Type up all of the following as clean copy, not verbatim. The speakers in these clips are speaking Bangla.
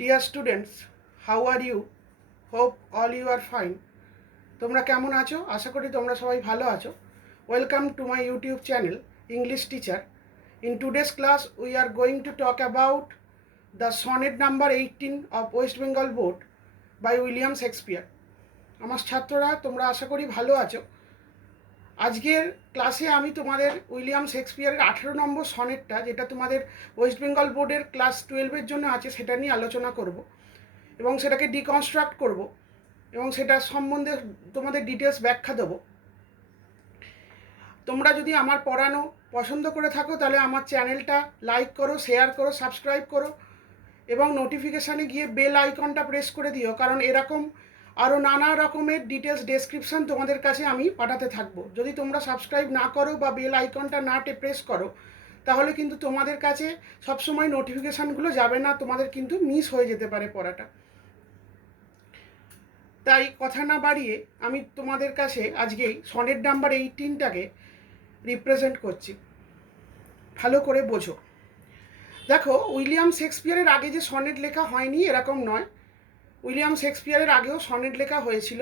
Dear students, how are you? Hope all you are fine. তোমরা কেমন আছো? আশা করি তোমরা সবাই ভালো আছো। Welcome to my YouTube channel, English Teacher. In today's class, we are going to talk about the sonnet number 18 of West Bengal Board by William Shakespeare. আমার ছাত্ররা তোমরা আশা করি ভালো আছো। আজকের ক্লাসে আমি তোমাদের উইলিয়াম শেক্সপিয়ারের 18 নম্বর সনেটটা, যেটা তোমাদের ওয়েস্ট বেঙ্গল বোর্ডের ক্লাস 12-এর জন্য আছে, সেটা নিয়ে আলোচনা করব এবং সেটাকে ডিকনস্ট্রাক্ট করব এবং সেটা সম্বন্ধে তোমাদের ডিটেলস ব্যাখ্যা দেবো। তোমরা যদি আমার পড়ানো পছন্দ করে থাকো তাহলে আমার চ্যানেলটা লাইক করো, শেয়ার করো, সাবস্ক্রাইব করো এবং নোটিফিকেশানে গিয়ে বেল আইকনটা প্রেস করে দিও, কারণ এরকম আরও নানা রকমের ডিটেলস ডেসক্রিপশান তোমাদের কাছে আমি পাঠাতে থাকবো। যদি তোমরা সাবস্ক্রাইব না করো বা বেল আইকনটা না প্রেস করো তাহলে কিন্তু তোমাদের কাছে সবসময় নোটিফিকেশানগুলো যাবে না, তোমাদের কিন্তু মিস হয়ে যেতে পারে পড়াটা। তাই কথা না বাড়িয়ে আমি তোমাদের কাছে আজকেই সনেট নাম্বার 18টাকে রিপ্রেজেন্ট করছি, ভালো করে বোঝো। দেখো, উইলিয়াম শেক্সপিয়ারের আগে যে সনেট লেখা হয়নি এরকম নয়। উইলিয়াম শেক্সপিয়ারের আগেও সনেট লেখা হয়েছিল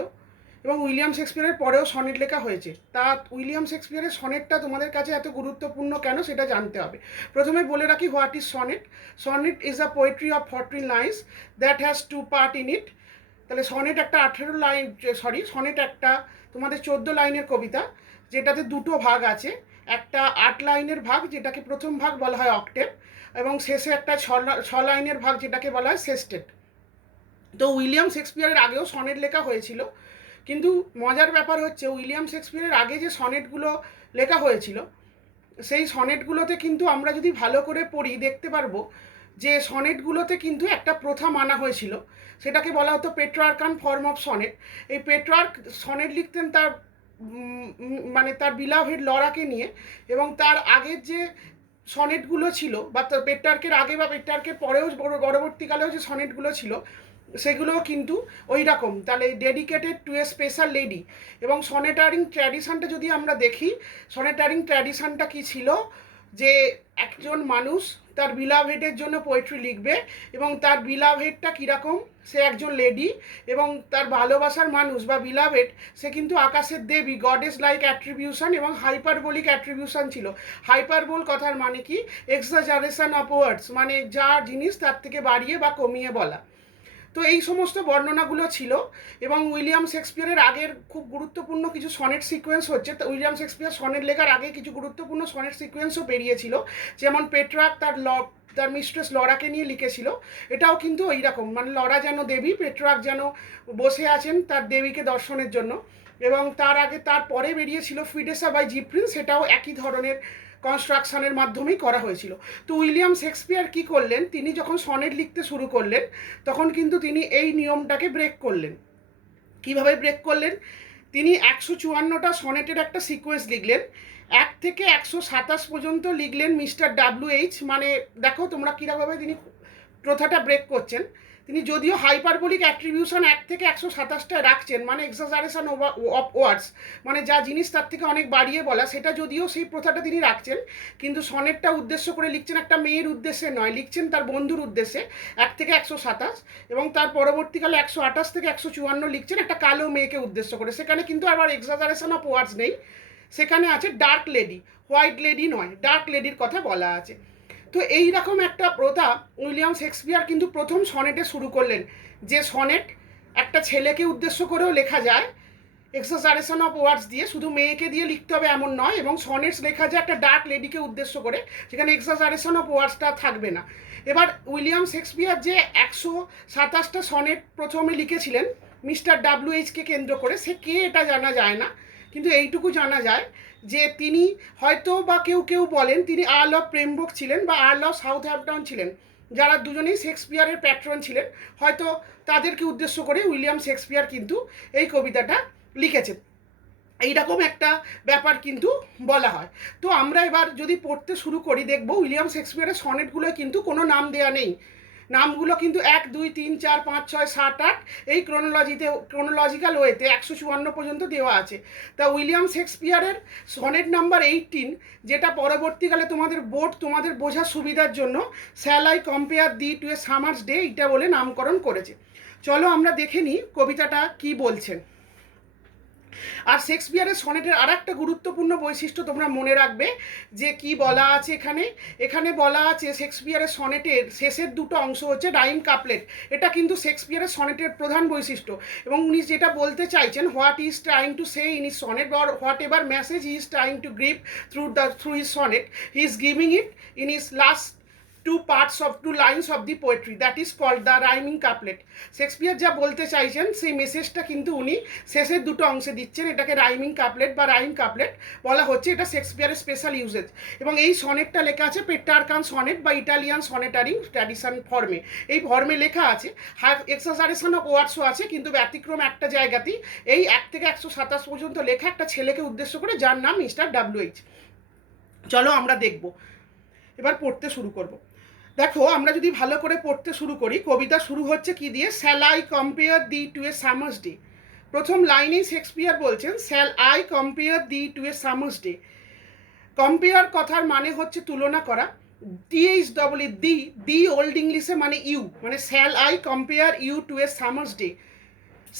এবং উইলিয়াম শেক্সপিয়ারের পরেও সনেট লেখা হয়েছে। তা উইলিয়াম শেক্সপিয়ারের সনেটটা তোমাদের কাছে এত গুরুত্বপূর্ণ কেন সেটা জানতে হবে। প্রথমে বলে রাখি, what is sonnet. Sonnet is a poetry of 14 lines that has 2 part in it. তাহলে সনেট একটা 18 লাইন, সনেট একটা তোমাদের 14 লাইনের কবিতা, যেটাতে দুটো ভাগ আছে। একটা 8 লাইনের ভাগ, যেটাকে প্রথম ভাগ বলা হয় অক্টেভ, এবং শেষে একটা 6 লাইনের ভাগ, যেটাকে বলা হয় সেস্টেট। তো উইলিয়াম শেক্সপিয়ারের আগেও সনেট লেখা হয়েছিল, কিন্তু মজার ব্যাপার হচ্ছে উইলিয়াম শেক্সপিয়ারের আগে যে সনেটগুলো লেখা হয়েছিল সেই সনেটগুলোতে কিন্তু আমরা যদি ভালো করে পড়ি দেখতে পারবো যে সনেটগুলোতে কিন্তু একটা প্রথা মানা হয়েছিল, সেটাকে বলা হতো পেট্রার্কান ফর্ম অফ সনেট। এই পেট্রার্ক সনেট লিখতেন তার মানে তার বিলাভেড লরাকে নিয়ে, এবং তার আগের যে সনেটগুলো ছিল বা তার পেট্রার্কের আগে বা পেট্রার্কের পরেও পরবর্তীকালেও যে সনেটগুলো ছিল সেগুলোও কিন্তু ওই রকম, তাহলে dedicated to a special lady. এবং সনেটারিং ট্র্যাডিশনটা যদি আমরা দেখি, সনেটারিং ট্র্যাডিশনটা কি ছিল, যে একজন মানুষ তার বিলাভেডের জন্য পোয়েট্রি লিখবে এবং তার বিলাভেডটা কীরকম, সে একজন লেডি এবং তার ভালোবাসার মানুষ বা বিলাভেড সে কিন্তু আকাশের দেবী, গডেস লাইক অ্যাট্রিবিউশন এবং হাইপারবোলিক অ্যাট্রিবিউশন ছিল। হাইপারবোল কথার মানে কি, এক্সাজারেশন অফ ওয়ার্ডস, মানে যা জিনিস তার থেকে বাড়িয়ে বা কমিয়ে বলা। তো এই সমস্ত বর্ণনাগুলো ছিল। এবং উইলিয়াম শেক্সপিয়ারের আগের খুব গুরুত্বপূর্ণ কিছু সনেট সিকোয়েন্স হচ্ছে, তো উইলিয়াম শেক্সপিয়ার সনেট লেখার আগে কিছু গুরুত্বপূর্ণ সনেট সিকোয়েন্সও বেরিয়েছিল, যেমন পেট্রার্ক তার মিস্ট্রেস লরাকে নিয়ে লিখেছিল। এটাও কিন্তু ওই রকম, মানে লরা যেন দেবী, পেট্রার্ক যেন বসে আছেন তার দেবীকে দর্শনের জন্য। এবং তার আগে তার পরে বেরিয়েছিল ফিডেসা বাই জিপ্রিন, সেটাও একই ধরনের কনস্ট্রাকশনের মাধ্যমেই করা হয়েছিল। তো উইলিয়াম শেক্সপিয়ার কি করলেন, তিনি যখন সনেট লিখতে শুরু করলেন তখন কিন্তু তিনি এই নিয়মটাকে ব্রেক করলেন। কিভাবে ব্রেক করলেন, তিনি 154টা সনেটের একটা সিকোয়েন্স লিখলেন। 1 থেকে 127 পর্যন্ত লিখলেন মিস্টার ডাব্লিউ.এইচ। মানে দেখো তোমরা কীভাবে তিনি প্রথাটা ব্রেক করছেন। তিনি যদিও হাইপারবোলিক অ্যাট্রিবিউশন 1 থেকে 127টা রাখছেন, মানে এক্সাজারেশন অফ ওয়ার্ডস, মানে যা জিনিস তার থেকে অনেক বাড়িয়ে বলা, সেটা যদিও সেই প্রথাটা তিনি রাখছেন, কিন্তু সনেটটা উদ্দেশ্য করে লিখছেন একটা মেয়ের উদ্দেশ্যে নয়, লিখছেন তার বন্ধুর উদ্দেশ্যে 1 থেকে 127, এবং তার পরবর্তীকালে 128 থেকে 154 লিখছেন একটা কালো মেয়েকে উদ্দেশ্য করে। সেখানে কিন্তু আবার এক্সাজারেশন অফ ওয়ার্ডস নেই, সেখানে আছে ডার্ক লেডি, হোয়াইট লেডি নয়, ডার্ক লেডির কথা বলা আছে। তো এই রকম একটা প্রথা উইলিয়াম শেক্সপিয়ার কিন্তু প্রথম সনেটে শুরু করলেন, যে সনেট একটা ছেলেকে উদ্দেশ্য করেও লেখা যায় এক্সাজারেশন অফ ওয়ার্ডস দিয়ে, শুধু মেয়েকে দিয়ে লিখতে হবে এমন নয়, এবং সনেটস লেখা যায় একটা ডার্ক লেডিকে উদ্দেশ্য করে, সেখানে এক্সাজারেশন অফ ওয়ার্ডসটা থাকবে না। এবার উইলিয়াম শেক্সপিয়ার যে 127টা সনেট প্রথমে লিখেছিলেন মিস্টার ডাব্লিউ.এইচকে কেন্দ্র করে, সে কে এটা জানা যায় না, কিন্তু এইটুকু জানা যায় যে তিনি হয়তো বা কেউ কেউ বলেন তিনি আর্ল অফ প্রেমবোক ছিলেন বা আর্ল অফ সাউথহ্যাম্পটন ছিলেন, যারা দুজনেই শেক্সপিয়ারের প্যাট্রন ছিলেন। হয়তো তাদেরকে উদ্দেশ্য করে উইলিয়াম শেক্সপিয়ার কিন্তু এই কবিতাটা লিখেছেন, এইরকম একটা ব্যাপার কিন্তু বলা হয়। তো আমরা এবার যদি পড়তে শুরু করি দেখব উইলিয়াম শেক্সপিয়ারের সনেটগুলোয় কিন্তু কোনো নাম দেয়া নেই, নামগুলো কিন্তু 1 2 3 4 5 6 7 8 এই ক্রোনোলজিক্যাল ওয়েতে 154 পর্যন্ত দেওয়া আছে। তা উইলিয়াম শেক্সপিয়ারের সনেট নাম্বার 18, যেটা পরবর্তীকালে তোমাদের বোর্ড তোমাদের বোঝার সুবিধার জন্য shall I compare thee to a summer's day এটা বলে নামকরণ করেছে। চলো আমরা দেখে নিই কবিতাটা কি বলছেন। আর শেক্সপিয়ারের সনেটের আর একটা গুরুত্বপূর্ণ বৈশিষ্ট্য তোমরা মনে রাখবে যে কি বলা আছে এখানে বলা আছে শেক্সপিয়ারের সনেটের শেষের দুটো অংশ হচ্ছে রাইম কাপলেট। এটা কিন্তু শেক্সপিয়ারের সনেটের প্রধান বৈশিষ্ট্য, এবং উনি যেটা বলতে চাইছেন, what is trying to say in his sonnet or what ever message he is trying to give through his sonnet, he is giving it in his last two lines of the poetry, that is called the rhyming couplet. Shakespeare যা বলতে চাইছেন সেই মেসেজটা কিন্তু উনি শেষের দুটো অংশে দিচ্ছেন। এটাকে রাইমিং কাপলেট বা রাইম কাপলেট বলা হচ্ছে, এটা শেক্সপিয়ারের স্পেশাল ইউজেজ। এবং এই সনেটটা লেখা আছে পেট্রার্কান সনেট বা ইটালিয়ান সনেটারিং ট্র্যাডিশন ফর্মে। এই ফর্মে লেখা আছে, এক্সাজারেশন অফ ওয়ার্ডসও আছে, কিন্তু ব্যতিক্রম একটা জায়গাতেই, এই 1 থেকে 127 পর্যন্ত লেখা একটা ছেলেকে উদ্দেশ্য করে যার নাম মিস্টার WH। চলো আমরা দেখব, এবার পড়তে শুরু করব। দেখো, আমরা যদি ভালো করে পড়তে শুরু করি, কবিতা শুরু হচ্ছে কি দিয়ে, shall I compare thee to a summer's day. প্রথম লাইনেই শেক্সপিয়ার বলছেন shall I compare thee to a summer's day. Compare কথার মানে হচ্ছে তুলনা করা। THEE দি ওল্ড ইংলিশে মানে ইউ, মানে shall I compare you to a summer's day.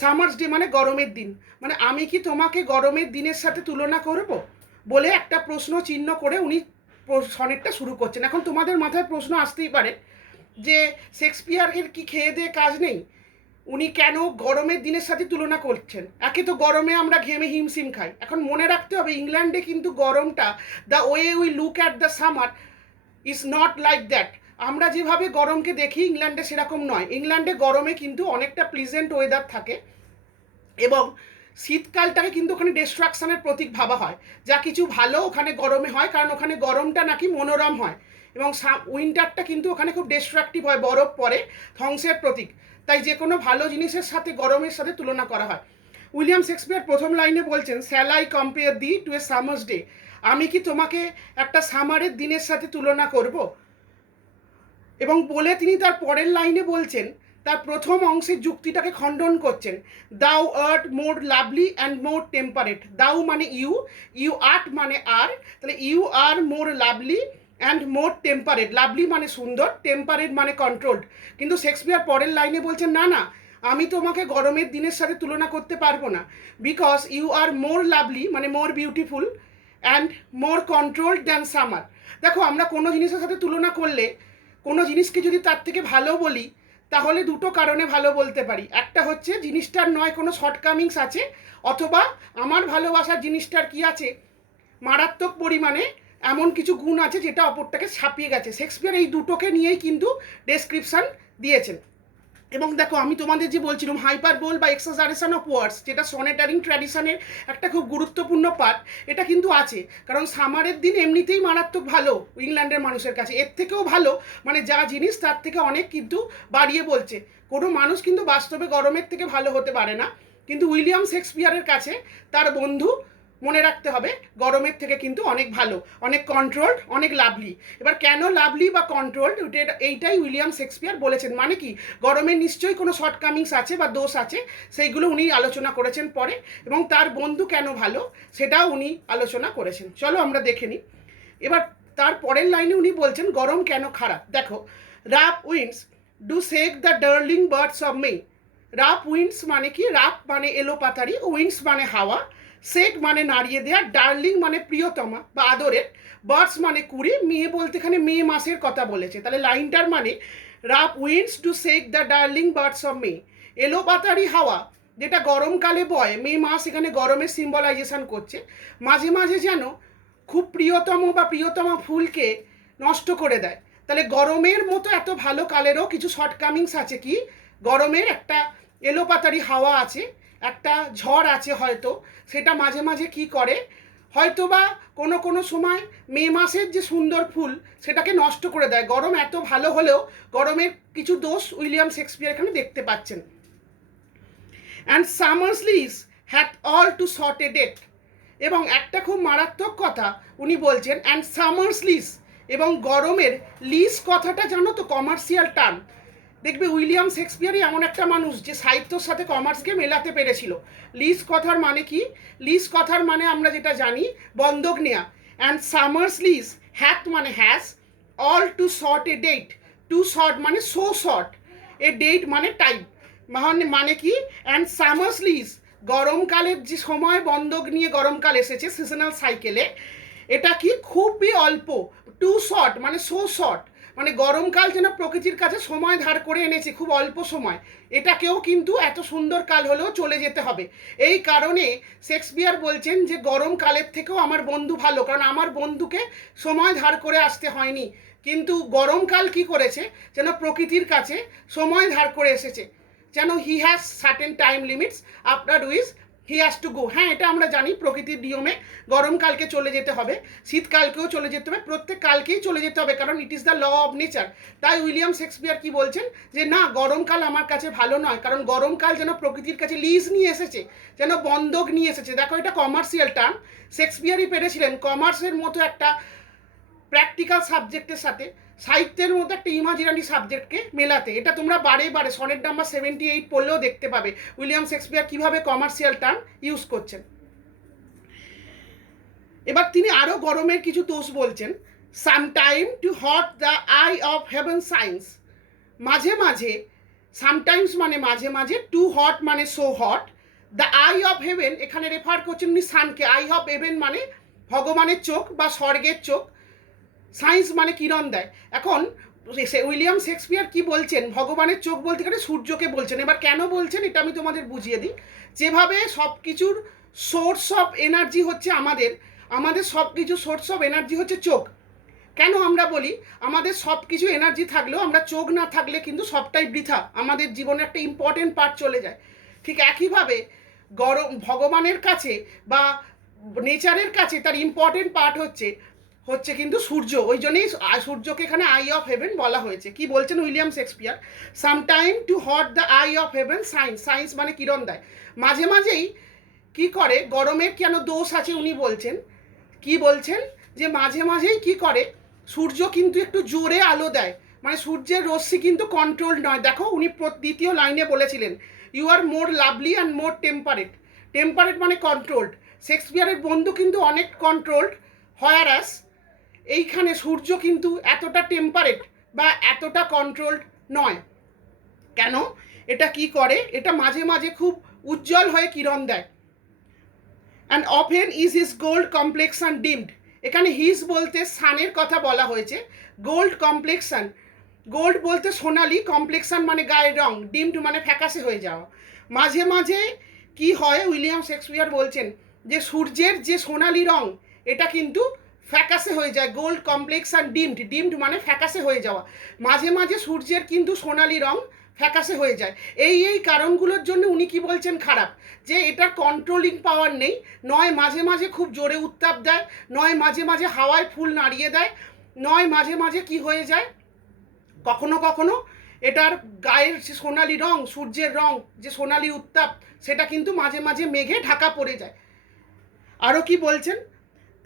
Summer's day মানে গরমের দিন, মানে আমি কি তোমাকে গরমের দিনের সাথে তুলনা করব বলে একটা প্রশ্ন চিহ্ন করে উনি সনেটটা শুরু করছেন। এখন তোমাদের মাথায় প্রশ্ন আসতেই পারে যে শেক্সপিয়ারের কি খেয়ে দিয়ে কাজ নেই, উনি কেন গরমের দিনের সাথে তুলনা করছেন? একে তো গরমে আমরা ঘেমে হিমশিম খাই। এখন মনে রাখতে হবে, ইংল্যান্ডে কিন্তু গরমটা, the way we look at the summer is not like that. আমরা যেভাবে গরমকে দেখি ইংল্যান্ডে সেরকম নয়। ইংল্যান্ডে গরমে কিন্তু অনেকটা প্লিজেন্ট ওয়েদার থাকে, এবং শীতকালটাকে কিন্তু ওখানে ডিস্ট্রাকশনের প্রতীক ভাবা হয়। যা কিছু ভালো ওখানে গরমে হয়, কারণ ওখানে গরমটা নাকি মনোরম হয়, এবং উইন্টারটা কিন্তু ওখানে খুব ডিস্ট্রাকটিভ হয়, বরফ পড়ে, ধ্বংসের প্রতীক। তাই যে কোনো ভালো জিনিসের সাথে গরমের সাথে তুলনা করা হয়। উইলিয়াম শেক্সপিয়ার প্রথম লাইনে বলছেন shall I compare thee to a summer's day, আমি কি তোমাকে একটা সামারের দিনের সাথে তুলনা করব? এবং বলে তিনি তার পরের লাইনে বলছেন, তার প্রথম অংশের যুক্তিটাকে খণ্ডন করছেন। Thou art more lovely and more temperate. Thou মানে ইউ আর্ট মানে আর, তাহলে you are more lovely and more temperate. Lovely মানে সুন্দর, টেম্পারেট মানে কন্ট্রোলড। কিন্তু শেক্সপিয়ার পরের লাইনে বলছেন না না, আমি তোমাকে গরমের দিনের সাথে তুলনা করতে পারবো না, because you are more lovely মানে more beautiful and more controlled than summer. দেখো, আমরা কোনো জিনিসের সাথে তুলনা করলে, কোনো জিনিসকে যদি তার থেকে ভালো বলি, তাহলে দুটো কারণে ভালো বলতে পারি। একটা হচ্ছে জিনিসটার নয় কোনো শর্টকামিংস আছে, অথবা আমার ভালোবাসার জিনিসটার কি আছে, মারাত্মক পরিমাণে এমন কিছু গুণ আছে যেটা অপরটাকে ছাপিয়ে গেছে। শেক্সপিয়ার এই দুটোকে নিয়েই কিন্তু ডেসক্রিপশান দিয়েছেন। এবং দেখো, আমি তোমাদের যে বলছিলাম হাইপারবোল বা এক্সাজারেশন অফ ওয়ার্ডস, যেটা সনেটারিং ট্র্যাডিশনের একটা খুব গুরুত্বপূর্ণ পার্ট, এটা কিন্তু আছে। কারণ সামারের দিন এমনিতেই মারাত্মক ভালো ইংল্যান্ডের মানুষের কাছে, এর থেকেও ভালো, মানে যা জিনিস তার থেকে অনেক কিন্তু বাড়িয়ে বলছে। কোনো মানুষ কিন্তু বাস্তবে গরমের থেকে ভালো হতে পারে না, কিন্তু উইলিয়াম শেক্সপিয়ারের কাছে তার বন্ধু, মনে রাখতে হবে, গরমের থেকে কিন্তু অনেক ভালো, অনেক কন্ট্রোলড, অনেক লাভলি। এবার কেন লাভলি বা কন্ট্রোলড, এইটাই উইলিয়াম শেক্সপিয়ার বলেছেন। মানে কি, গরমের নিশ্চয়ই কোনো শর্টকামিংস আছে বা দোষ আছে, সেইগুলো উনি আলোচনা করেছেন পরে, এবং তার বন্ধু কেন ভালো সেটাও উনি আলোচনা করেছেন। চলো আমরা দেখে নিই। এবার তার পরের লাইনে উনি বলছেন গরম কেন খারাপ। দেখো, rough winds do shake the darling birds of May. Rough winds মানে কি, রাফ মানে এলোপাতারি, উইন্ডস মানে হাওয়া, সেট মানে নাড়িয়ে দেয়া, ডার্লিং মানে প্রিয়তমা বা আদরের, বার্ডস মানে কুড়ি, মেয়ে বলতে এখানে মে মাসের কথা বলেছে। তাহলে লাইনটার মানে, rough winds to shake the darling birds of May. এলোপাতারি হাওয়া যেটা গরমকালে বয়, মে মাস এখানে গরমের সিম্বলাইজেশন করছে, মাঝে মাঝে যেন খুব প্রিয়তম বা প্রিয়তমা ফুলকে নষ্ট করে দেয়। তাহলে গরমের মতো এত ভালো কালেরও কিছু শর্টকামিংস আছে। কি, গরমের একটা এলোপাতারি হাওয়া আছে, একটা ঝড় আছে হয়তো, সেটা মাঝে মাঝে কি করে, হয়তো বা কোনো সময় মে মাসের যে সুন্দর ফুল সেটাকে নষ্ট করে দেয়। গরম এত ভালো হলেও গরমের কিছু দোষ উইলিয়াম শেক্সপিয়ার এখানে দেখতে পাচ্ছেন। And summer's lease had all too short a date. এবং একটা খুব মারাত্মক কথা উনি বলছেন, অ্যান্ড সামার্স লিজ, এবং গরমের লিজ কথাটা জানো তো কমার্শিয়াল টার্ম, দেখবে উইলিয়াম শেক্সপিয়ারই এমন একটা মানুষ যে সাহিত্যর সাথে কমার্সকে মেলাতে পেরেছিল। লিজ কথার মানে কি? লিজ কথার মানে আমরা যেটা জানি বন্ধক নেয়া। অ্যান্ড সামার্স লিজ, হ্যাথ মানে has, all too short a date, too short মানে সো শর্ট, এ ডেট মানে টাইম, মানে কি? অ্যান্ড সামার্স লিজ, গরমকালের যে সময় বন্ধক নিয়ে গরমকাল এসেছে সিজনাল সাইকেলে, এটা কি খুবই অল্প, টু শর্ট মানে সো শর্ট, মানে গরমকাল যেন প্রকৃতির কাছে সময় ধার করে এনেছে খুব অল্প সময়, এটাকেও কিন্তু এত সুন্দর কাল হলেও চলে যেতে হবে। এই কারণে শেক্সপিয়ার বলছেন যে গরমকালের থেকেও আমার বন্ধু ভালো, কারণ আমার বন্ধুকে সময় ধার করে আসতে হয়নি, কিন্তু গরমকাল কি করেছে যেন প্রকৃতির কাছে সময় ধার করে এসেছে, যেন he has certain time limits after which he has to গো। হ্যাঁ, এটা আমরা জানি প্রকৃতির নিয়মে গরমকালকে চলে যেতে হবে, শীতকালকেও চলে যেতে হবে, প্রত্যেক কালকেই চলে যেতে হবে, কারণ it is the law of nature. তাই উইলিয়াম শেক্সপিয়ার কি বলছেন যে না, গরমকাল আমার কাছে ভালো নয়, কারণ গরমকাল যেন প্রকৃতির কাছে লিজ নিয়ে এসেছে, যেন বন্ধক নিয়ে এসেছে। দেখো, এটা কমার্শিয়াল টার্ম, শেক্সপিয়ারই পেরেছিলেন কমার্সের মতো একটা প্র্যাকটিক্যাল সাবজেক্টের সাথে সাহিত্যের মতো একটা ইমাজিনারি সাবজেক্টকে মেলাতে। এটা তোমরা বারে বারে সনেট নাম্বার 78 পড়লেও দেখতে পাবে উইলিয়াম শেক্সপিয়ার কিভাবে কমার্শিয়াল টার্ম ইউজ করছেন। এবার তিনি আরও গরমের কিছু দোষ বলছেন। Sometime too hot the eye of heaven shines, মাঝে মাঝে, সামটাইমস মানে মাঝে মাঝে, টু হট মানে so hot, the eye of heaven এখানে রেফার করছেন উনি সানকে, আই অফ হেভেন মানে ভগবানের চোখ বা স্বর্গের চোখ, সায়েন্স মানে কিরণ দেয়। এখন উইলিয়াম শেক্সপিয়ার কি বলছেন, ভগবানের চোখ বলতে গেলে সূর্যকে বলছেন। এবার কেন বলছেন এটা আমি তোমাদের বুঝিয়ে দিই। যেভাবে সব কিছুর সোর্স অফ এনার্জি হচ্ছে আমাদের, আমাদের সব কিছু সোর্স অফ এনার্জি হচ্ছে চোখ। কেন আমরা বলি আমাদের সব কিছু এনার্জি থাকলেও আমরা চোখ না থাকলে কিন্তু সবটাই বৃথা, আমাদের জীবনে একটা ইম্পর্টেন্ট পার্ট চলে যায়। ঠিক একইভাবে ভগবানের কাছে বা নেচারের কাছে তার ইম্পর্টেন্ট পার্ট হচ্ছে কিন্তু সূর্য। ওই জন্যই সূর্যকে এখানে আই অফ হেভেন বলা হয়েছে। কি বলছেন William Shakespeare? Sometime too hot the eye of heaven shines, shines মানে কিরণ দেয়। মাঝে মাঝেই কি করে, গরমের কেন দোষ আছে উনি বলছেন, কি বলছেন যে মাঝে মাঝেই কি করে, সূর্য কিন্তু একটু জোরে আলো দেয়, মানে সূর্যের রশ্মি কিন্তু কন্ট্রোল নয়। দেখো, উনি দ্বিতীয় লাইনে বলেছিলেন you are more lovely and more temperate, temperate মানে কন্ট্রোলড। শেক্সপিয়ারের বন্ধু কিন্তু অনেক কন্ট্রোলড, হয়ারাস এইখানে সূর্য কিন্তু এতটা টেম্পারেট বা এতটা কন্ট্রোলড নয়। কেন? এটা কি করে, এটা মাঝে মাঝে খুব উজ্জ্বল হয়ে কিরণ দেয়। And often is his gold complexion dimmed, এখানে হিজ বলতে সানের কথা বলা হয়েছে, গোল্ড কমপ্লেক্সান, গোল্ড বলতে সোনালি, কমপ্লেক্সান মানে গায়ের রং, ডিমড মানে ফ্যাকাশে হয়ে যাওয়া। মাঝে মাঝে কি হয়, উইলিয়াম শেক্সপিয়ার বলছেন যে সূর্যের যে সোনালি রং এটা কিন্তু ফ্যাকাশে হয়ে যায়, গোল্ড কমপ্লেক্সান ডিমড, ডিমড মানে ফ্যাকাশে হয়ে যাওয়া। মাঝে মাঝে সূর্যের কিন্তু সোনালি রং ফ্যাকাশে হয়ে যায়। এই কারণগুলোর জন্য উনি কি বলছেন খারাপ, যে এটার কন্ট্রোলিং পাওয়ার নেই, নয় মাঝে মাঝে খুব জোরে উত্তাপ দেয়, নয় মাঝে মাঝে হাওয়ায় ফুল নাড়িয়ে দেয়, নয় মাঝে মাঝে কি হয়ে যায়, কখনো কখনো এটার গায়ের যে সোনালি রং, সূর্যের রং যে সোনালি উত্তাপ, সেটা কিন্তু মাঝে মাঝে মেঘে ঢাকা পড়ে যায়। আরও কি বলছেন,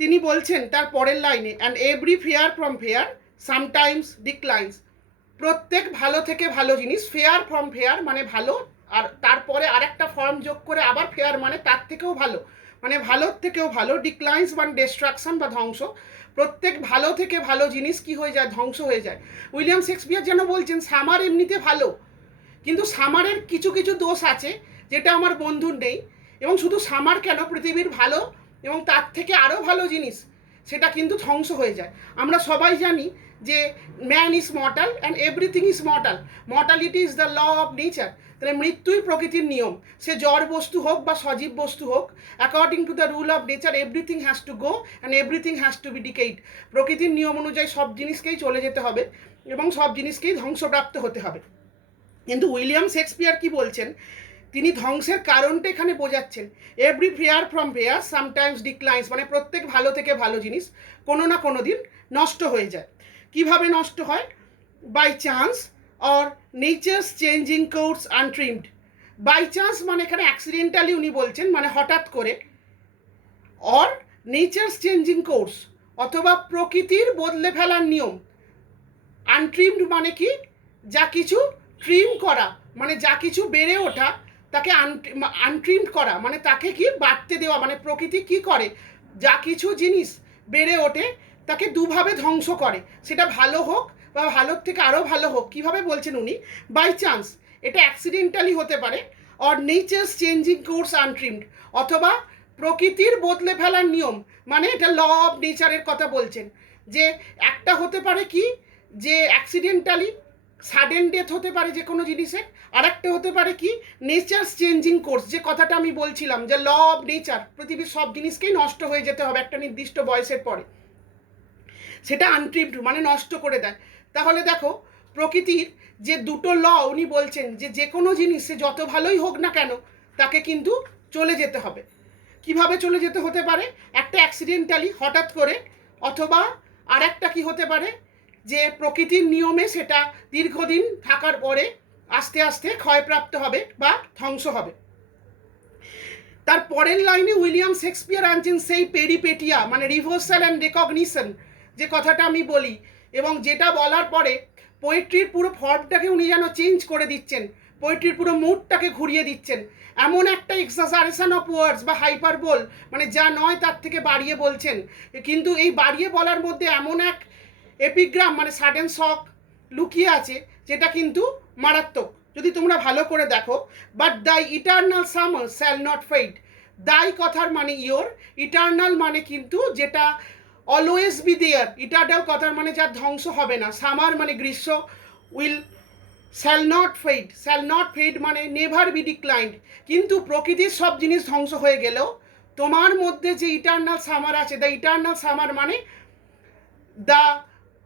তিনি বলছেন তার পরের লাইনে, and every fair from fair sometimes declines, প্রত্যেক ভালো থেকে ভালো জিনিস, ফেয়ার ফ্রম ফেয়ার মানে ভালো, আর তারপরে আরেকটা ফর্ম যোগ করে আবার ফেয়ার মানে তার থেকেও ভালো, মানে ভালোর থেকেও ভালো, ডিক্লাইন্স মানে ডিস্ট্রাকশন বা ধ্বংস, প্রত্যেক ভালো থেকে ভালো জিনিস কি হয়ে যায়, ধ্বংস হয়ে যায়। উইলিয়াম শেক্সপিয়ার যেন বলছেন সামার এমনিতে ভালো, কিন্তু সামারের কিছু কিছু দোষ আছে যেটা আমার বন্ধুর নেই, এবং শুধু সামার কেন, পৃথিবীর ভালো এবং তার থেকে আরও ভালো জিনিস সেটা কিন্তু ধ্বংস হয়ে যায়। আমরা সবাই জানি যে man is mortal and everything is mortal, mortality is the law of nature. তাহলে মৃত্যুই প্রকৃতির নিয়ম, সে জড় বস্তু হোক বা সজীব বস্তু হোক, according to the rule of nature everything has to go and everything has to be decayed. প্রকৃতির নিয়ম অনুযায়ী সব জিনিসকেই চলে যেতে হবে এবং সব জিনিসকেই ধ্বংসপ্রাপ্ত হতে হবে। কিন্তু উইলিয়াম শেক্সপিয়ার কি বলছেন, তিনি ধ্বংসের কারণটা এখানে বোঝাচ্ছেন, every fair from fair sometimes declines, মানে প্রত্যেক ভালো থেকে ভালো জিনিস কোনো না কোনো দিন নষ্ট হয়ে যায়। কিভাবে নষ্ট হয়? By chance or nature's changing course untrimmed, by chance মানে এখানে অ্যাক্সিডেন্টালি উনি বলছেন, মানে হঠাৎ করে, অর নেচার্স চেঞ্জিং কোর্স অথবা প্রকৃতির বদলে ফেলার নিয়ম, আনট্রিমড মানে কি, যা কিছু ট্রিম করা মানে যা কিছু বেড়ে ওঠা তাকে আনট্রিমড করা মানে তাকে কি বাড়তে দেওয়া, মানে প্রকৃতি কি করে যা কিছু জিনিস বেড়ে ওঠে তাকে দুভাবে ধ্বংস করে, সেটা ভালো হোক বা ভালোর থেকে আরও ভালো হোক। কিভাবে বলছেন উনি, বাই চান্স এটা অ্যাক্সিডেন্টালি হতে পারে, or nature's changing course untrimmed, অথবা প্রকৃতির বদলে ফেলার নিয়ম, মানে এটা ল অফ নেচারের কথা বলছেন। যে একটা হতে পারে কি যে অ্যাক্সিডেন্টালি সাডেন ডেথ হতে পারে যে কোনো জিনিসের, আর একটা হতে পারে কি নেচার্স চেঞ্জিং কোর্স, যে কথাটা আমি বলছিলাম যে ল অফ নেচার, পৃথিবীর সব জিনিসকেই নষ্ট হয়ে যেতে হবে একটা নির্দিষ্ট বয়সের পরে, সেটা আনট্রিমড মানে নষ্ট করে দেয়। তাহলে দেখো প্রকৃতির যে দুটো ল উনি বলছেন যে যে কোনো জিনিস সে যত ভালোই হোক না কেন তাকে কিন্তু চলে যেতে হবে। কিভাবে চলে যেতে হতে পারে, একটা অ্যাক্সিডেন্টালি হঠাৎ করে, অথবা আর একটা কি হতে পারে যে প্রকৃতির নিয়মে সেটা দীর্ঘদিন থাকার পরে আস্তে আস্তে ক্ষয়প্রাপ্ত হবে বা ধ্বংস হবে। তার পরের লাইনে উইলিয়াম শেক্সপিয়ার আনছেন সেই পেরিপেটিয়া মানে রিভার্সাল অ্যান্ড রেকগনিশন, যে কথাটা আমি বলি, এবং যেটা বলার পরে পোয়েট্রির পুরো ফর্মটাকে উনি যেন চেঞ্জ করে দিচ্ছেন, পোয়েট্রির পুরো মুডটাকে ঘুরিয়ে দিচ্ছেন। এমন একটা এক্সাজারেশন অফ ওয়ার্ডস বা হাইপারবোল, মানে যা নয় তার থেকে বাড়িয়ে বলছেন, কিন্তু এই বাড়িয়ে বলার মধ্যে এমন এক এপিগ্রাম মানে সাডেন শক লুকিয়ে আছে যেটা কিন্তু মারাত্মক, যদি তোমরা ভালো করে দেখো। But thy eternal summer shall not fade, thy কথার মানে ইয়োর, ইটার্নাল মানে কিন্তু যেটা অলওয়েজ বি দেয়ার, ইটার্নাল কথার মানে যার ধ্বংস হবে না, সামার মানে গ্রীষ্ম, উইল শ্যাল নট ফেড মানে নেভার বি ডিক্লাইন্ড। কিন্তু প্রকৃতির সব জিনিস ধ্বংস হয়ে গেলেও তোমার মধ্যে যে ইটার্নাল সামার আছে, দ্য ইটার্নাল সামার মানে the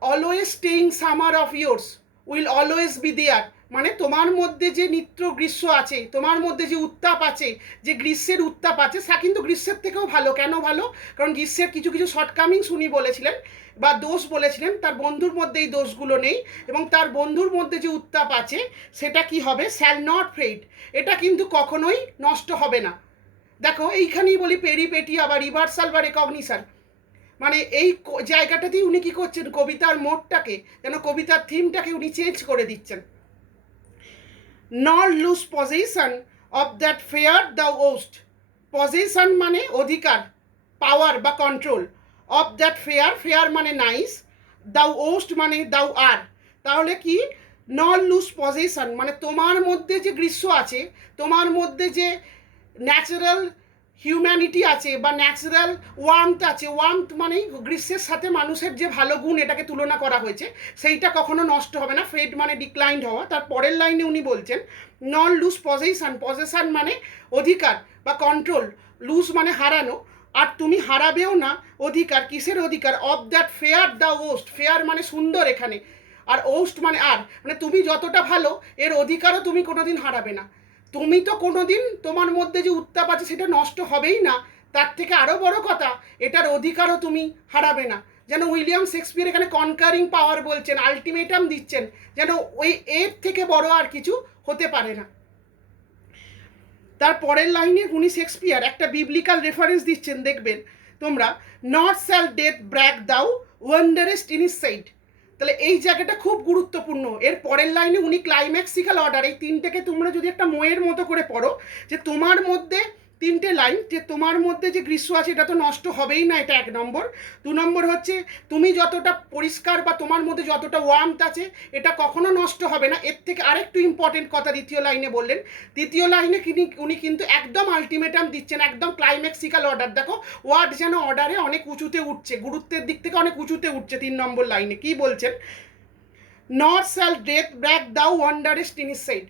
always staying summer of yours will always be there, মানে তোমার মধ্যে যে নিত্য গ্রীষ্ম আছে, তোমার মধ্যে যে উত্তাপ আছে, যে গ্রীষ্মের উত্তাপ আছে, তা কিন্তু গ্রীষ্মের থেকেও ভালো। কেন ভালো? কারণ গ্রীষ্মের কিছু কিছু শর্টকামিংস উনি বলেছিলেন বা দোষ বলেছিলেন, তার বন্ধুর মধ্যে এই দোষগুলো নেই, এবং তার বন্ধুর মধ্যে যে উত্তাপ আছে সেটা কি হবে, শ্যাল নট ফেড, এটা কিন্তু কখনোই নষ্ট হবে না। দেখো এইখানেই বলি পেরিপেটিয়া বা রিভার্সাল বা রেকগনিশন, মানে এই জায়গাটাতেই উনি কি করছেন, কবিতার মোডটাকে যেন কবিতার থিমটাকে উনি চেঞ্জ করে দিচ্ছেন। Not lose position of that fair দাও ওস্ট, পজিশন মানে অধিকার, পাওয়ার বা control, of that fair, fair মানে নাইস, দাও ওস্ট মানে দাও আর, তাহলে কি নট লুজ পজিশন মানে তোমার মধ্যে যে গ্রীষ্ম আছে, তোমার মধ্যে যে ন্যাচারাল হিউম্যানিটি আছে বা ন্যাচারাল ওয়ার্মথ আছে, ওয়ার্মথ মানেই গ্রীষ্মের সাথে মানুষের যে ভালো গুণ এটাকে তুলনা করা হয়েছে, সেইটা কখনো নষ্ট হবে না। ফেড মানে ডিক্লাইন্ড হওয়া। তার পরের লাইনে উনি বলছেন নন লুজ পজিশন, পজিশন মানে অধিকার বা কন্ট্রোল, লুজ মানে হারানো, আর তুমি হারাবেও না অধিকার। কিসের অধিকার? Of that fair the worst, fair মানে সুন্দর এখানে, আর ওস্ট মানে আর, মানে তুমি যতটা ভালো এর অধিকারও তুমি কোনোদিন হারাবে না। তুমি তো কোনোদিন তোমার মধ্যে যে উত্তাপ আছে সেটা নষ্ট হবেই না, তার থেকে আরও বড় কথা এটার অধিকারও তুমি হারাবে না। যেন উইলিয়াম শেক্সপিয়ার এখানে কনকারিং পাওয়ার বলছেন, আলটিমেটাম দিচ্ছেন, যেন ওই এর থেকে বড় আর কিছু হতে পারে না। তার পরের লাইনে উনি শেক্সপিয়ার একটা বিবলিক্যাল রেফারেন্স দিচ্ছেন, দেখবেন তোমরা, নট শ্যাল ডেথ ব্র্যাক দাও ওয়ান্ডারেস্ট ইন হিজ সাইড। তাহলে এই জায়গাটা খুব গুরুত্বপূর্ণ। এর পরের লাইনে উনি ক্লাইম্যাক্সিক্যাল অর্ডার, এই তিনটেকে তোমরা যদি একটা মোয়ের মতো করে পড়ো, যে তোমার মধ্যে তিনটে লাইন, যে তোমার মধ্যে যে গ্রীষ্ম আছে এটা তো নষ্ট হবেই না, এটা এক নম্বর। দু নম্বর হচ্ছে তুমি যতটা পরিষ্কার বা তোমার মধ্যে যতটা ওয়ার্মথ আছে এটা কখনো নষ্ট হবে না। এর থেকে আরেকটু ইম্পর্টেন্ট কথা দ্বিতীয় লাইনে বললেন। তৃতীয় লাইনে উনি কিন্তু একদম আলটিমেটাম দিচ্ছেন, একদম ক্লাইম্যাক্সিক্যাল অর্ডার। দেখো ওয়ার্ড যেন অর্ডারে অনেক উঁচুতে উঠছে, গুরুত্বের দিক থেকে অনেক উঁচুতে উঠছে। 3 নম্বর লাইনে কি বলছেন, নট শ্যাল ডেথ ব্র্যাক দাও ওয়ান্ডারেস্ট ইন হিজ সাইড,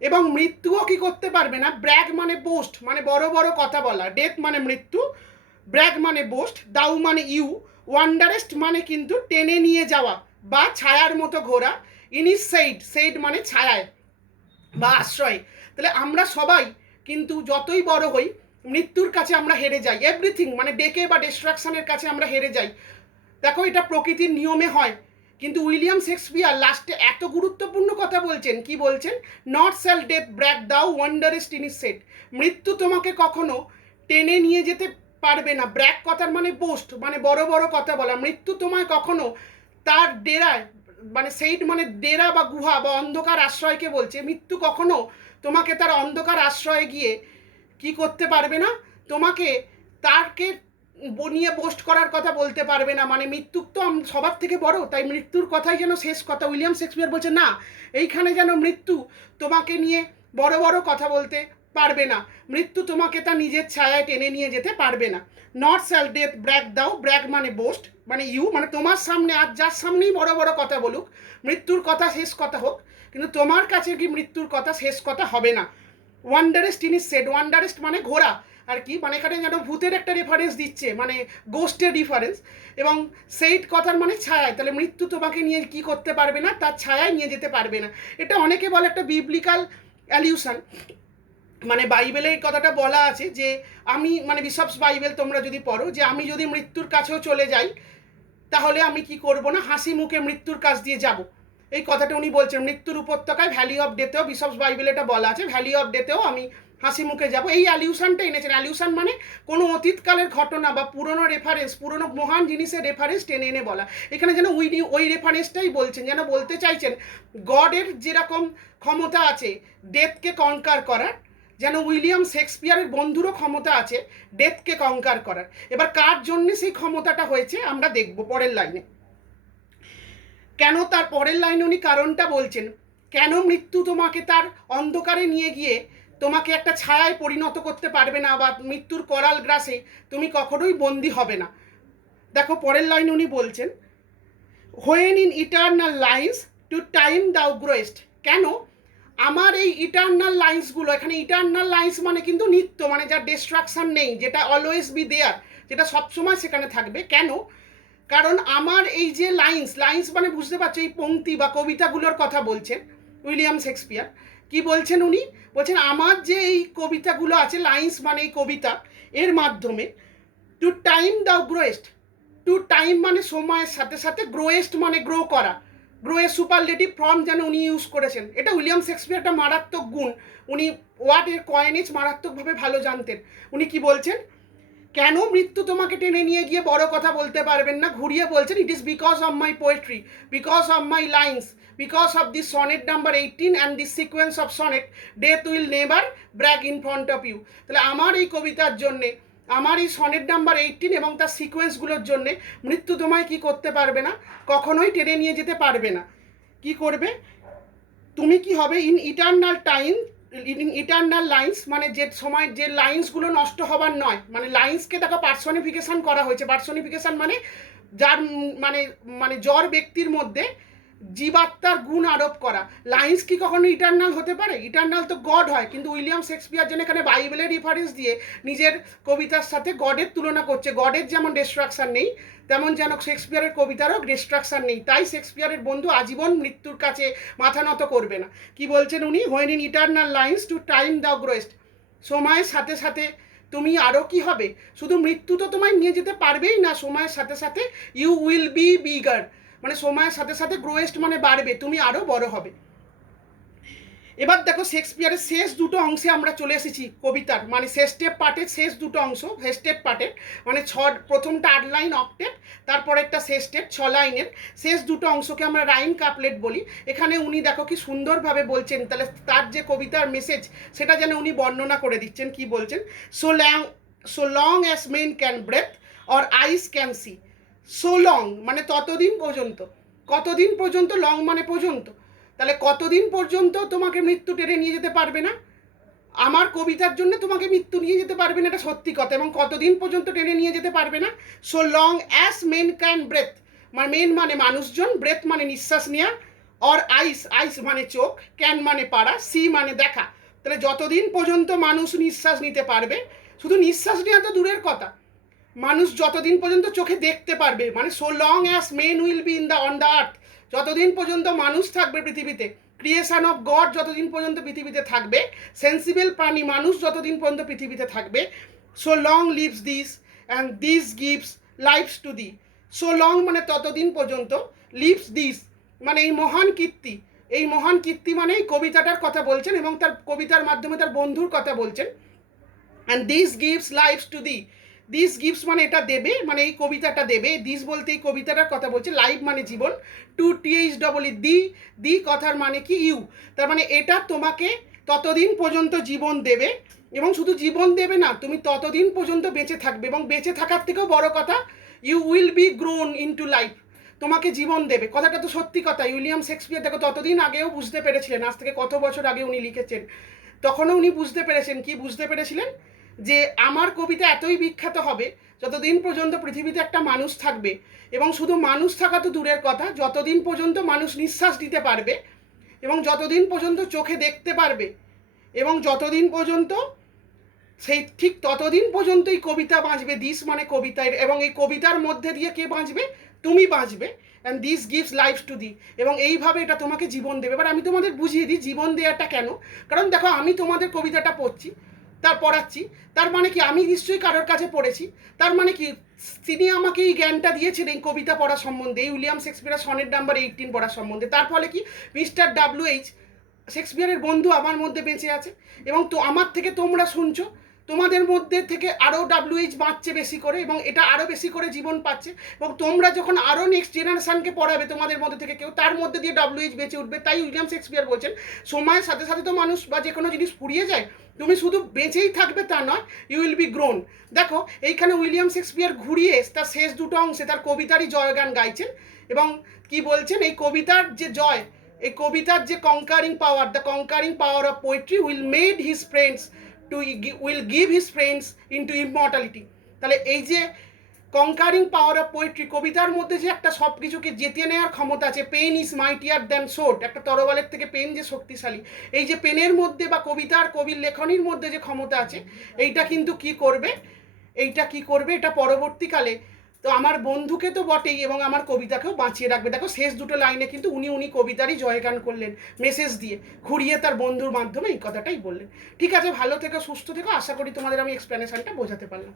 এবং মৃত্যুও কি করতে পারবে না। ব্র্যাগ মানে বোস্ট, মানে বড় বড় কথা বলা, ডেথ মানে মৃত্যু, ব্র্যাগ মানে বোস্ট, দাউ মানে ইউ, ওয়ান্ডারেস্ট মানে কিন্তু টেনে নিয়ে যাওয়া বা ছায়ার মতো ঘোরা, ইনিস সাইড, সাইড মানে ছায়ায় বা আশ্রয়। তাহলে আমরা সবাই কিন্তু যতই বড় হই মৃত্যুর কাছে আমরা হেরে যাই, এভরিথিং মানে ডেকে বা ডিস্ট্রাকশনের কাছে আমরা হেরে যাই। দেখো এটা প্রকৃতির নিয়মে হয়, কিন্তু উইলিয়াম শেক্সপিয়ার লাস্টে এত গুরুত্বপূর্ণ কথা বলছেন, কি বলছেন, নট শ্যাল ডেথ ব্র্যাক দাও ওয়ান্ডারেস্ট ইন হিজ সাইড, মৃত্যু তোমাকে কখনো টেনে নিয়ে যেতে পারবে না। ব্র্যাক কথার মানে বোস্ট, মানে বড় বড় কথা বলা, মৃত্যু তোমায় কখনো তার ডেরায় মানে সেইড মানে ডেরা বা গুহা বা অন্ধকার আশ্রয়কে বলছে। মৃত্যু কখনো তোমাকে তার অন্ধকার আশ্রয়ে গিয়ে কি করতে পারবে না, তোমাকে তারকে নিয়ে বোস্ট করার কথা বলতে পারবে না। মানে মৃত্যু তো সবার থেকে বড়, তাই মৃত্যুর কথাই যেন শেষ কথা। উইলিয়াম শেক্সপিয়ার বলছে না, এইখানে যেন মৃত্যু তোমাকে নিয়ে বড় বড় কথা বলতে পারবে না, মৃত্যু তোমাকে তার নিজের ছায়ায় টেনে নিয়ে যেতে পারবে না। নট শ্যাল ডেথ ব্র্যাগ দাও, ব্র্যাগ মানে বোস্ট, মানে ইউ মানে তোমার সামনে আর যার সামনেই বড় বড় কথা বলুক, মৃত্যুর কথা শেষ কথা হোক, কিন্তু তোমার কাছে কি মৃত্যুর কথা শেষ কথা হবে না। Wanderest in is said, wanderest মানে ঘোড়া আর কি, মানে এখানে যেন ভূতের একটা রেফারেন্স দিচ্ছে, মানে গোস্টের রেফারেন্স, এবং সেইট কথার মানে ছায়ায়। তাহলে মৃত্যু তোমাকে নিয়ে কি করতে পারবে না, তার ছায়ায় নিয়ে যেতে পারবে না। এটা অনেকে বলে একটা বিবলিক্যাল অ্যালিউশন, মানে বাইবেলে এই কথাটা বলা আছে যে আমি মানে বিশপস বাইবেল তোমরা যদি পড়ো, যে আমি যদি মৃত্যুর কাছেও চলে যাই তাহলে আমি কি করব না, হাসি মুখে মৃত্যুর কাছ দিয়ে যাব। এই কথাটা উনি বলছেন মৃত্যুর উপত্যকায়, ভ্যালি অফ ডেথেও, বিশপস বাইবেলে এটা বলা আছে, ভ্যালি অফ ডেথেও আমি হাসি মুখে যাব। এই অ্যালিউশনটা এনেছেন। অ্যালিউশন মানে কোনো অতীতকালের ঘটনা বা পুরনো রেফারেন্স, পুরনো মহান জিনিসের রেফারেন্স টেনে এনে বলা। এখানে যেন ওই রেফারেন্সটাই বলছেন, যেন বলতে চাইছেন গডের যেরকম ক্ষমতা আছে ডেথকে কনকার করার, যেন উইলিয়াম শেক্সপিয়ারের বন্ধুরও ক্ষমতা আছে ডেথকে কনকার করার। এবার কার জন্য সেই ক্ষমতাটা হয়েছে আমরা দেখব পরের লাইনে। কেন, তার পরের লাইনে উনি কারণটা বলছেন, কেন মৃত্যু তোমাকে তার অন্ধকারে নিয়ে গিয়ে তোমাকে একটা ছায়ায় পরিণত করতে পারবে না, বা মৃত্যুর করাল গ্রাসে তুমি কখনোই বন্দী হবে না। দেখো পরের লাইনে উনি বলছেন, when in eternal lines to time thou growest. কেন আমার এই ইটার্নাল লাইন্সগুলো, এখানে ইটার্নাল লাইন্স মানে কিন্তু নিত্য, মানে যার ডিস্ট্রাকশন নেই, যেটা অলওয়েজ বি দেয়ার, যেটা সবসময় সেখানে থাকবে। কেন, কারণ আমার এই যে লাইন্স মানে বুঝতে পারছো এই পংক্তি বা কবিতাগুলোর কথা বলছেন উইলিয়াম শেক্সপিয়ার। কি বলছেন উনি, বলছেন আমার যে এই কবিতাগুলো আছে, লাইন্স মানে এই কবিতা, এর মাধ্যমে two time thou গ্রোয়েস্ট, to time মানে সময়ের সাথে সাথে, গ্রোয়েস্ট মানে গ্রো করা, গ্রোয়ের সুপারলেটিভ ফর্ম যেন উনি ইউজ করেছেন। এটা উইলিয়াম শেক্সপিয়ার একটা মারাত্মক গুণ, উনি ওয়ার্ডের কয়েনেজ মারাত্মকভাবে ভালো জানতেন। উনি কি বলছেন, কেন মৃত্যু তোমাকে টেনে নিয়ে গিয়ে বড় কথা বলতে পারবেন না, ঘুরিয়ে বলছেন it is because of my poetry, because of my lines, because of this sonnet number 18 and this sequence of sonnet, death will never brag in front of you. তাহলে আমার এই কবিতার জন্যে, আমার এই সনেট নাম্বার 18 এবং তার সিকোয়েন্সগুলোর জন্যে মৃত্যু তোমায় কি করতে পারবে না, কখনোই টেনে নিয়ে যেতে পারবে না। কি করবে, তুমি কি হবে in eternal time, in eternal lines মানে যে সময় যে লাইন্সগুলো নষ্ট হবার নয়, মানে লাইন্সকে দেখো পার্সনিফিকেশন করা হয়েছে। পার্সনিফিকেশন মানে যার মানে মানে জ্বর ব্যক্তির মধ্যে জীবাত্মার গুণ আরোপ করা। লাইন্স কি কখনো ইটার্নাল হতে পারে, ইটার্নাল তো গড হয়, কিন্তু উইলিয়াম শেক্সপিয়ার যেন এখানে বাইবেলের রেফারেন্স দিয়ে নিজের কবিতার সাথে গডের তুলনা করছে। গডের যেমন ডিস্ট্রাকশন নেই, তেমন যেন শেক্সপিয়ারের কবিতারও ডিস্ট্রাকশন নেই, তাই শেক্সপিয়ারের বন্ধু আজীবন মৃত্যুর কাছে মাথা নত করবে না। কি বলছেন উনি, when in eternal lines to time thou growest, সময়ের সাথে সাথে তুমি আরও কি হবে, শুধু মৃত্যু তো তোমায় নিয়ে যেতে পারবেই না, সময়ের সাথে সাথে ইউ উইল বি বিগার, মানে সময়ের সাথে সাথে গ্রোয়েস্ট মানে বাড়বে, তুমি আরও বড় হবে। এবার দেখো শেক্সপিয়ারের শেষ দুটো অংশে আমরা চলে এসেছি কবিতার, মানে শেষটেপ পার্টের শেষ দুটো অংশ, শেষটেপ পার্টের মানে প্রথমটা 8 লাইন অক্টেট, তারপরে একটা শেষটেপ 6 লাইনের শেষ দুটো অংশকে আমরা রাইম কাপলেট বলি। এখানে উনি দেখো কি সুন্দরভাবে বলছেন, তাহলে তার যে কবিতার মেসেজ সেটা যেন উনি বর্ণনা করে দিচ্ছেন। কি বলছেন, so long as men can breathe or eyes can see. So long মানে ততদিন পর্যন্ত, কতদিন পর্যন্ত, লং মানে পর্যন্ত, তাহলে কতদিন পর্যন্ত তোমাকে মৃত্যু টেনে নিয়ে যেতে পারবে না, আমার কবিতার জন্য তোমাকে মৃত্যু নিয়ে যেতে পারবে না, এটা সত্যি কথা। এবং কতদিন পর্যন্ত টেনে নিয়ে যেতে পারবে না, so long as men can breadth, মানে মেন মানে মানুষজন, ব্রেথ মানে নিঃশ্বাস নেওয়া, অর আইস, আইস মানে চোখ, ক্যান মানে পারা, সি মানে দেখা। তাহলে যতদিন পর্যন্ত মানুষ নিঃশ্বাস নিতে পারবে, শুধু নিঃশ্বাস নেওয়া তো দূরের কথা, মানুষ যতদিন পর্যন্ত চোখে দেখতে পারবে, মানে so long as men will be in the on the earth, যতদিন পর্যন্ত মানুষ থাকবে পৃথিবীতে, ক্রিয়েশন অফ গড যতদিন পর্যন্ত পৃথিবীতে থাকবে, সেন্সিবল প্রাণী মানুষ যতদিন পর্যন্ত পৃথিবীতে থাকবে, so long lives this and this gives life's to thee. So long মানে ততদিন পর্যন্ত, লিভস দিস মানে এই মহান কীর্তি, এই মহান কীর্তি মানে এই কবিতাটার কথা বলছেন এবং তার কবিতার মাধ্যমে তার বন্ধুর কথা বলছেন। And this gives life's to thee, this gives মানে এটা দেবে, মানে এই কবিতাটা দেবে। দিস বলতে এই কবিতাটার কথা বলছে। লাইফ মানে জীবন, টু টিএইচ ডবল ই দি, দি কথার মানে কি ইউ, তার মানে এটা তোমাকে ততদিন পর্যন্ত জীবন দেবে, এবং শুধু জীবন দেবে না, তুমি ততদিন পর্যন্ত বেঁচে থাকবে, এবং বেঁচে থাকার থেকেও বড় কথা, you will be grown into life, তোমাকে জীবন দেবে। কথাটা তো সত্যি কথা। উইলিয়াম শেক্সপিয়ার দেখো ততদিন আগেও বুঝতে পেরেছিলেন, আজ থেকে কত বছর আগে উনি লিখেছেন, তখনও উনি বুঝতে পেরেছেন। কি বুঝতে পেরেছিলেন? যে আমার কবিতা এতই বিখ্যাত হবে যতদিন পর্যন্ত পৃথিবীতে একটা মানুষ থাকবে, এবং শুধু মানুষ থাকা তো দূরের কথা, যতদিন পর্যন্ত মানুষ নিঃশ্বাস দিতে পারবে, এবং যতদিন পর্যন্ত চোখে দেখতে পারবে, এবং যতদিন পর্যন্ত সেই ঠিক ততদিন পর্যন্তই কবিতা বাঁচবে। দিস মানে কবিতা, এবং এই কবিতার মধ্যে দিয়ে কে বাঁচবে? তুমি বাঁচবে। And this gives life to the, এবং এইভাবে এটা তোমাকে জীবন দেবে। এবার আমি তোমাদের বুঝিয়ে দিই জীবন দেওয়াটা কেন। কারণ দেখো, আমি তোমাদের কবিতাটা পড়ছি, পড়াচ্ছি, তার মানে কি আমি নিশ্চয়ই কারোর কাছে পড়েছি, তার মানে কি তিনি আমাকে এই জ্ঞানটা দিয়েছেন এই কবিতা পড়া সম্বন্ধে, এই উইলিয়াম শেক্সপিয়ারের সনেট নাম্বার 18 পড়া সম্বন্ধে। তার ফলে কি মিস্টার ডাব্লিউ.এইচ শেক্সপিয়ারের বন্ধু আমার মধ্যে বেঁচে আছে, এবং তো আমার থেকে তোমরা শুনছো, তোমাদের মধ্যে থেকে আরও ডাব্লিউ.এইচ বাঁচছে বেশি করে, এবং এটা আরও বেশি করে জীবন পাচ্ছে, এবং তোমরা যখন আরও নেক্সট জেনারেশনকে পড়াবে তোমাদের মধ্যে থেকে কেউ, তার মধ্যে দিয়ে ডাব্লিউ.এইচ বেঁচে উঠবে। তাই উইলিয়াম শেক্সপিয়ার বলছেন, সময়ের সাথে সাথে তো মানুষ বা যে কোনো জিনিস ফুরিয়ে যায়, তুমি শুধু বেঁচেই থাকবে তা নয়, ইউ উইল বি গ্রোন। দেখো এইখানে উইলিয়াম শেক্সপিয়ার ঘুরিয়ে তার শেষ দুটো অংশে তার কবিতারই জয়গান গাইছেন, এবং কি বলছেন, এই কবিতার যে জয়, এই কবিতার যে conquering power, the conquering power of poetry will made his friends to will give his friends into immortality. তাহলে এই যে কনকারিং পাওয়ার অফ পোয়েট্রি, কবিতার মধ্যে যে একটা সব কিছুকে জেতে নেওয়ার ক্ষমতা আছে, pen is mightier than sword, একটা তরবালের থেকে পেন যে শক্তিশালী, এই যে পেনের মধ্যে বা কবিতার কবির লেখনীর মধ্যে যে ক্ষমতা আছে, এইটা কিন্তু কি করবে, এটা পরবর্তীকালে তো আমার বন্ধুকে তো বটেই, এবং আমার কবিতাকেও বাঁচিয়ে রাখবে। দেখো শেষ দুটো লাইনে কিন্তু উনি কবিতারই জয়গান করলেন মেসেজ দিয়ে, ঘুরিয়ে তার বন্ধুর মাধ্যমে এই কথাটাই বললেন। ঠিক আছে, ভালো থেকো, সুস্থ থেকো। আশা করি তোমাদের আমি এক্সপ্লেনেশনটা বোঝাতে পারলাম।